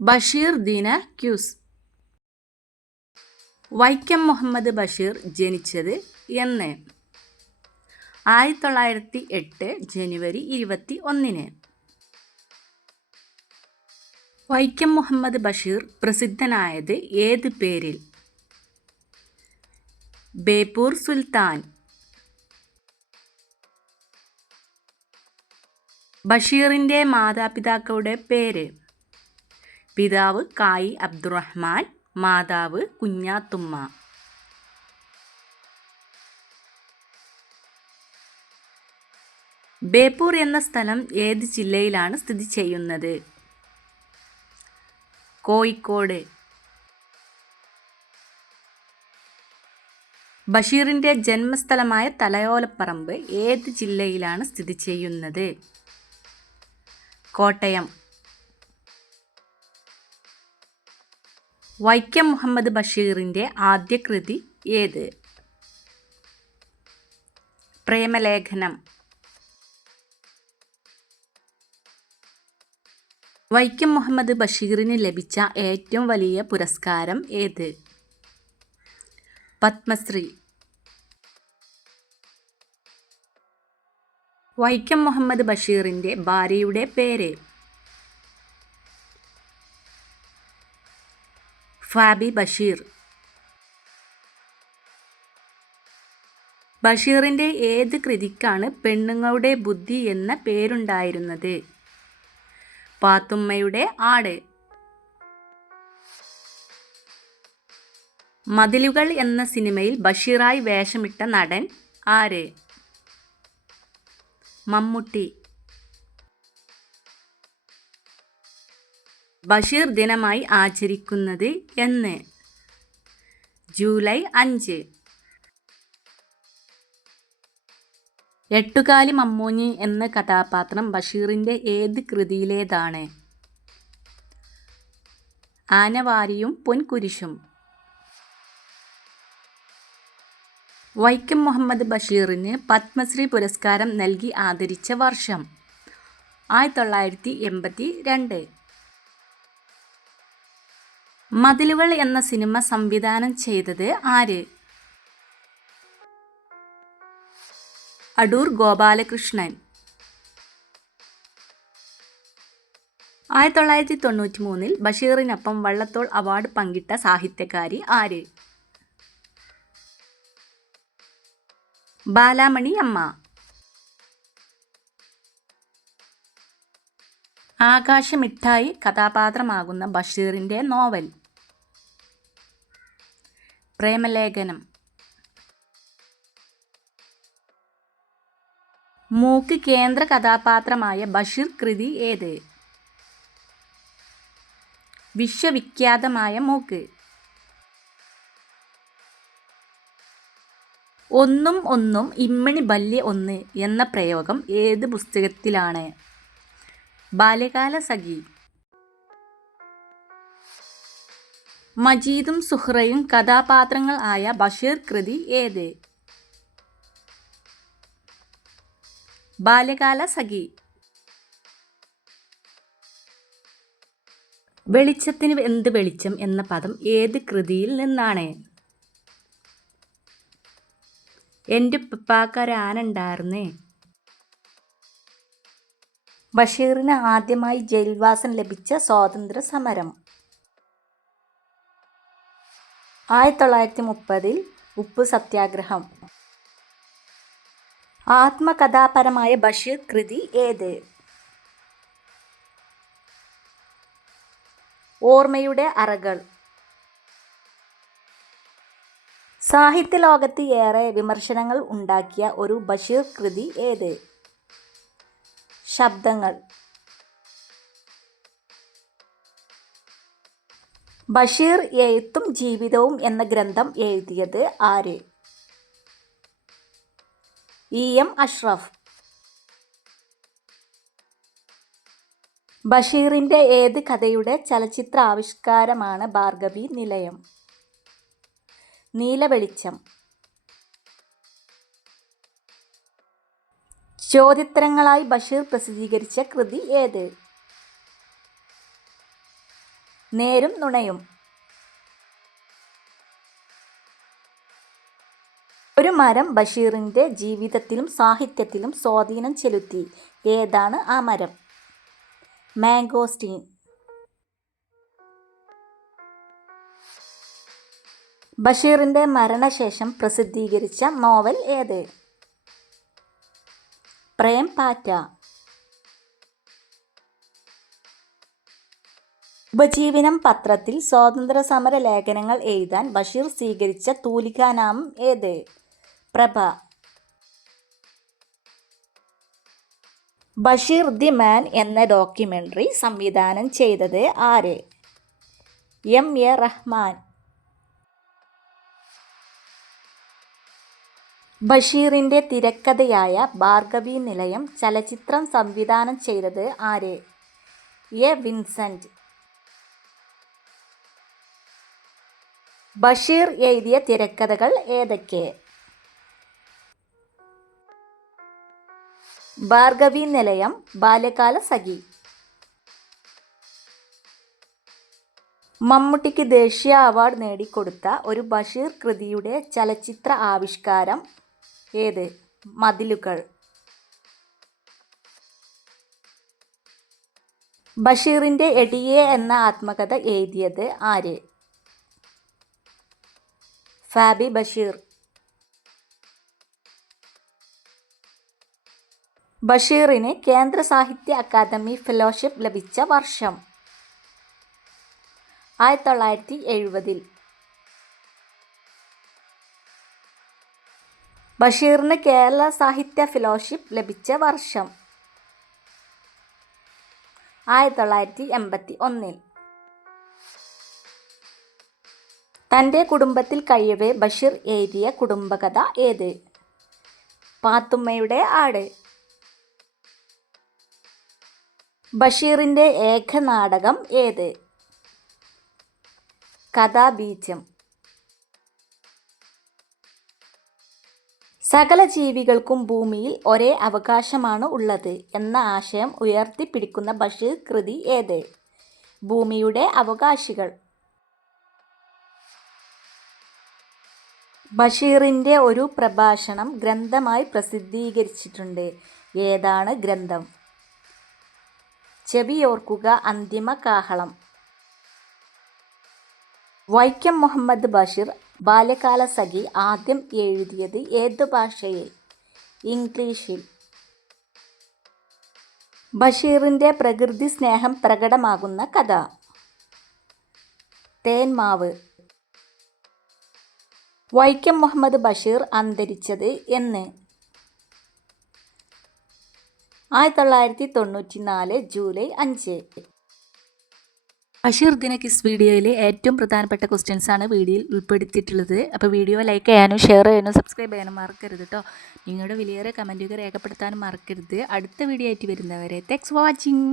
ബഷീർ ദിന ക്യൂസ്. വൈക്കം മുഹമ്മദ് ബഷീർ ജനിച്ചത് എന്ന്? 1908 ജനുവരി 21. വൈക്കം മുഹമ്മദ് ബഷീർ പ്രസിദ്ധനായത് ഏത് പേരിൽ? ബേപ്പൂർ സുൽത്താൻ. ബഷീറിൻ്റെ മാതാപിതാക്കളുടെ പേര്? പിതാവ് കായി അബ്ദുറഹ്മാൻ, മാതാവ് കുഞ്ഞാത്തുമ്മ. ബേപ്പൂർ എന്ന സ്ഥലം ഏത് ജില്ലയിലാണ് സ്ഥിതി ചെയ്യുന്നത്? കോഴിക്കോട്. ബഷീറിൻ്റെ ജന്മസ്ഥലമായ തലയോലപ്പറമ്പ് ഏത് ജില്ലയിലാണ് സ്ഥിതി ചെയ്യുന്നത്? കോട്ടയം. വൈക്കം മുഹമ്മദ് ബഷീറിൻ്റെ ആദ്യ കൃതി ഏത്? പ്രേമലേഖനം. വൈക്കം മുഹമ്മദ് ബഷീറിന് ലഭിച്ച ഏറ്റവും വലിയ പുരസ്കാരം ഏത്? പത്മശ്രീ. വൈക്കം മുഹമ്മദ് ബഷീറിൻ്റെ ഭാര്യയുടെ പേര്? ഫാബി ബഷീർ. ബഷീറിൻ്റെ ഏത് കൃതിക്കാണ് പെണ്ണുങ്ങളുടെ ബുദ്ധി എന്ന പേരുണ്ടായിരുന്നത്? പാത്തുമ്മയുടെ ആട്. മതിലുകൾ എന്ന സിനിമയിൽ ബഷീറായി വേഷമിട്ട നടൻ ആര്? മമ്മൂട്ടി. ബഷീർ ദിനമായി ആചരിക്കുന്നത് എന്ന്? ജൂലൈ 5. എട്ടുകാലി മമ്മൂഞ്ഞി എന്ന കഥാപാത്രം ബഷീറിൻ്റെ ഏത് കൃതിയിലേതാണ്? ആനവാരിയും പൊൻകുരിശും. വൈക്കം മുഹമ്മദ് ബഷീറിന് പത്മശ്രീ പുരസ്കാരം നൽകി ആദരിച്ച വർഷം? 1982. മതിലുകൾ എന്ന സിനിമ സംവിധാനം ചെയ്തത് ആര്? അടൂർ ഗോപാലകൃഷ്ണൻ. 1993 ബഷീറിനൊപ്പം വള്ളത്തോൾ അവാർഡ് പങ്കിട്ട സാഹിത്യകാരി ആര്? ബാലാമണി അമ്മ. ആകാശമിഠായി കഥാപാത്രമാകുന്ന ബഷീറിൻ്റെ നോവൽ? പ്രേമലേഖനം. മൂക്ക് കേന്ദ്ര കഥാപാത്രമായ ബഷീർ കൃതി ഏത്? വിശ്വവിഖ്യാതമായ മൂക്ക്. ഒന്നും ഒന്നും ഇമ്മിണി ബല്യ ഒന്ന് എന്ന പ്രയോഗം ഏത് പുസ്തകത്തിലാണ്? ബാല്യകാലസഖി. മജീദും സുഹ്റയും കഥാപാത്രങ്ങൾ ആയ ബഷീർ കൃതി ഏത്? ബാല്യകാലസഖി. വെളിച്ചത്തിന് എന്ത് വെളിച്ചം എന്ന പദം ഏത് കൃതിയിൽ നിന്നാണ്? എൻ്റെ ഉപ്പപ്പാക്കൊരാനുണ്ടായിരുന്നേ. ബഷീറിന് ആദ്യമായി ജയിൽവാസം ലഭിച്ച സ്വാതന്ത്ര്യ സമരം? 1930 ഉപ്പു സത്യാഗ്രഹം. ആത്മകഥാപരമായ ബഷീർ കൃതി ഏത്? ഓർമ്മയുടെ അറകൾ. സാഹിത്യലോകത്ത് ഏറെ വിമർശനങ്ങൾ ഉണ്ടാക്കിയ ഒരു ബഷീർ കൃതി ഏത്? ശബ്ദങ്ങൾ. ബഷീർ എഴുത്തും ജീവിതവും എന്ന ഗ്രന്ഥം എഴുതിയത് ആര്? EM അഷ്റഫ്. ബഷീറിൻ്റെ ഏത് കഥയുടെ ചലച്ചിത്രാവിഷ്കാരമാണ് ഭാർഗവീ നിലയം? നീലവെളിച്ചം. ചോദ്യോത്തരങ്ങളായി ബഷീർ പ്രസിദ്ധീകരിച്ച കൃതി ഏത്? നേരും നുണയും. ഒരു മരം ബഷീറിൻ്റെ ജീവിതത്തിലും സാഹിത്യത്തിലും സ്വാധീനം ചെലുത്തി. ഏതാണ് ആ മരം? മാംഗോസ്റ്റീൻ. ബഷീറിൻ്റെ മരണശേഷം പ്രസിദ്ധീകരിച്ച നോവൽ ഏത്? പ്രേം പാറ്റ. ഉപജീവനം പത്രത്തിൽ സ്വാതന്ത്ര്യസമര ലേഖനങ്ങൾ എഴുതാൻ ബഷീർ സ്വീകരിച്ച തൂലികാനാമം ഏത്? പ്രഭ. ബഷീർ ദി മാൻ എന്ന ഡോക്യുമെൻ്ററി സംവിധാനം ചെയ്തത് ആര്? എം.എ. റഹ്മാൻ. ബഷീറിൻ്റെ തിരക്കഥയായ ഭാർഗവീ നിലയം ചലച്ചിത്രം സംവിധാനം ചെയ്തത് ആര്? എ. വിൻസെൻ്റ്. ബഷീർ എഴുതിയ തിരക്കഥകൾ ഏതൊക്കെ? ഭാർഗവീ നിലയം, ബാല്യകാലസഖി. മമ്മൂട്ടിക്ക് ദേശീയ അവാർഡ് നേടിക്കൊടുത്ത ഒരു ബഷീർ കൃതിയുടെ ചലച്ചിത്ര ആവിഷ്കാരം ഏത്? മതിലുകൾ. ബഷീറിൻ്റെ എടിയെ എന്ന ആത്മകഥ എഴുതിയത് ആര്? ഫാബി ബഷീർ. ബഷീറിന് കേന്ദ്ര സാഹിത്യ അക്കാദമി ഫെലോഷിപ്പ് ലഭിച്ച വർഷം? 1970. ബഷീറിന് കേരള സാഹിത്യ ഫെലോഷിപ്പ് ലഭിച്ച വർഷം? 1981. തൻ്റെ കുടുംബത്തിൽ കഴിയവേ ബഷീർ എഴുതിയ കുടുംബകഥ ഏത്? പാത്തുമ്മയുടെ ആട്. ബഷീറിൻ്റെ ഏക നാടകം ഏത്? കഥാബീജം. സകല ജീവികൾക്കും ഭൂമിയിൽ ഒരേ അവകാശമാണ് ഉള്ളത് എന്ന ആശയം ഉയർത്തിപ്പിടിക്കുന്ന ബഷീർ കൃതി ഏത്? ഭൂമിയുടെ അവകാശികൾ. ബഷീറിൻ്റെ ഒരു പ്രഭാഷണം ഗ്രന്ഥമായി പ്രസിദ്ധീകരിച്ചിട്ടുണ്ട്. ഏതാണ് ഗ്രന്ഥം? ചെവിയോർക്കുക അന്തിമ കാഹളം. വൈക്കം മുഹമ്മദ് ബഷീർ ബാല്യകാലസഖി ആദ്യം എഴുതിയത് ഏതു ഭാഷയിൽ? ഇംഗ്ലീഷിൽ. ബഷീറിൻ്റെ പ്രകൃതി സ്നേഹം പ്രകടമാകുന്ന കഥ? തേന്മാവ്. വൈക്കം മുഹമ്മദ് ബഷീർ അന്തരിച്ചത് എന്ന്? 1994 ജൂലൈ 5. ബഷീർ ദിന ക്വിസ് വീഡിയോയിൽ ഏറ്റവും പ്രധാനപ്പെട്ട ക്വസ്റ്റ്യൻസ് ആണ് വീഡിയോയിൽ ഉൾപ്പെടുത്തിയിട്ടുള്ളത്. അപ്പോൾ വീഡിയോ ലൈക്ക് ചെയ്യാനും ഷെയർ ചെയ്യാനും സബ്സ്ക്രൈബ് ചെയ്യാനും മറക്കരുത് കേട്ടോ. നിങ്ങളുടെ വിലയേറെ കമൻറ്റുകൾ രേഖപ്പെടുത്താനും മറക്കരുത്. അടുത്ത വീഡിയോ ആയിട്ട് വരുന്നവരെ താങ്ക്സ് ഫോർ വാച്ചിങ്.